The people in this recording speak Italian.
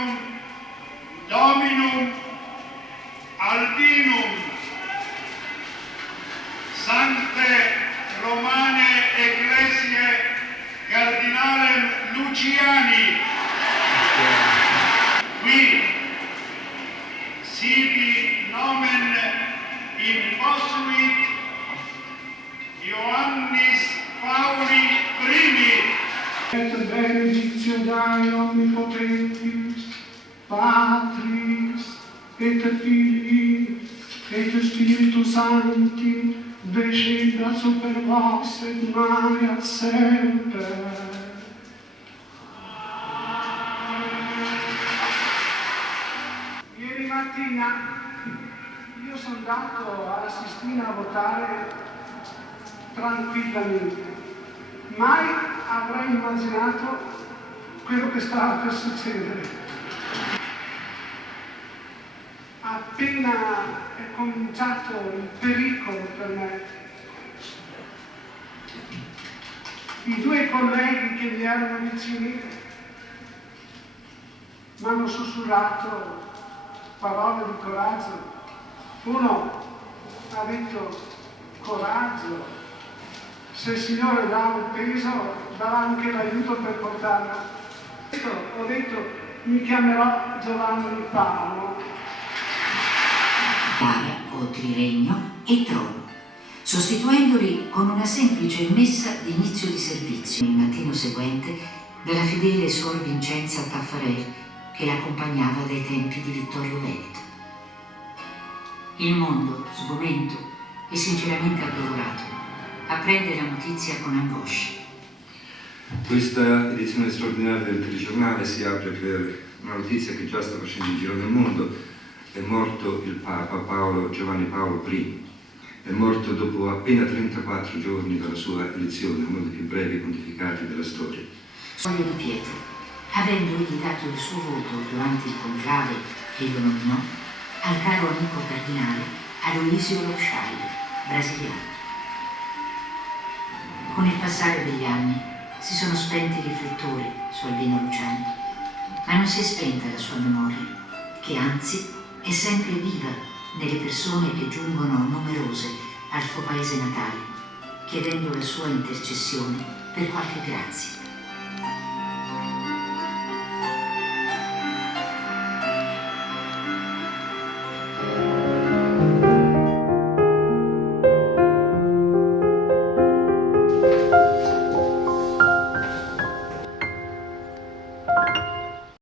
Requiem Dominum Albinum, Sancte Romane Ecclesiae Cardinalem Luciani, qui sibi nomen imposuit Ioannis Pauli I. Et benedictio Dei omnipotentis, Patris, et Filii, et Spiritus Sancti, descenda super vos et maneat semper. Ieri mattina io sono andato alla Sistina a votare tranquillamente. Mai avrei immaginato quello che stava per succedere. Appena è cominciato il pericolo per me, i due colleghi che mi erano vicini mi hanno sussurrato parole di coraggio. Uno ha detto: coraggio, se il Signore dà un peso, darà anche l'aiuto per portarlo. Ho detto: mi chiamerò Giovanni Paolo. O triregno e trono, sostituendoli con una semplice messa di inizio di servizio il mattino seguente dalla fedele suor Vincenza Taffarel che l'accompagnava dai tempi di Vittorio Veneto. Il mondo, sgomento e sinceramente addolorato, apprende la notizia con angoscia. Questa edizione straordinaria del telegiornale si apre per una notizia che già sta facendo il giro del mondo. È morto il Papa Giovanni Paolo I. È morto dopo appena 34 giorni dalla sua elezione, uno dei più brevi pontificati della storia. Soglia di pietra, avendo egli dato il suo voto durante il conclave che lo nominò al caro amico cardinale Aloisio Rothschild, brasiliano. Con il passare degli anni si sono spenti i riflettori su Albino Luciani, ma non si è spenta la sua memoria, che anzi è sempre viva nelle persone che giungono numerose al suo paese natale, chiedendo la sua intercessione per qualche grazia.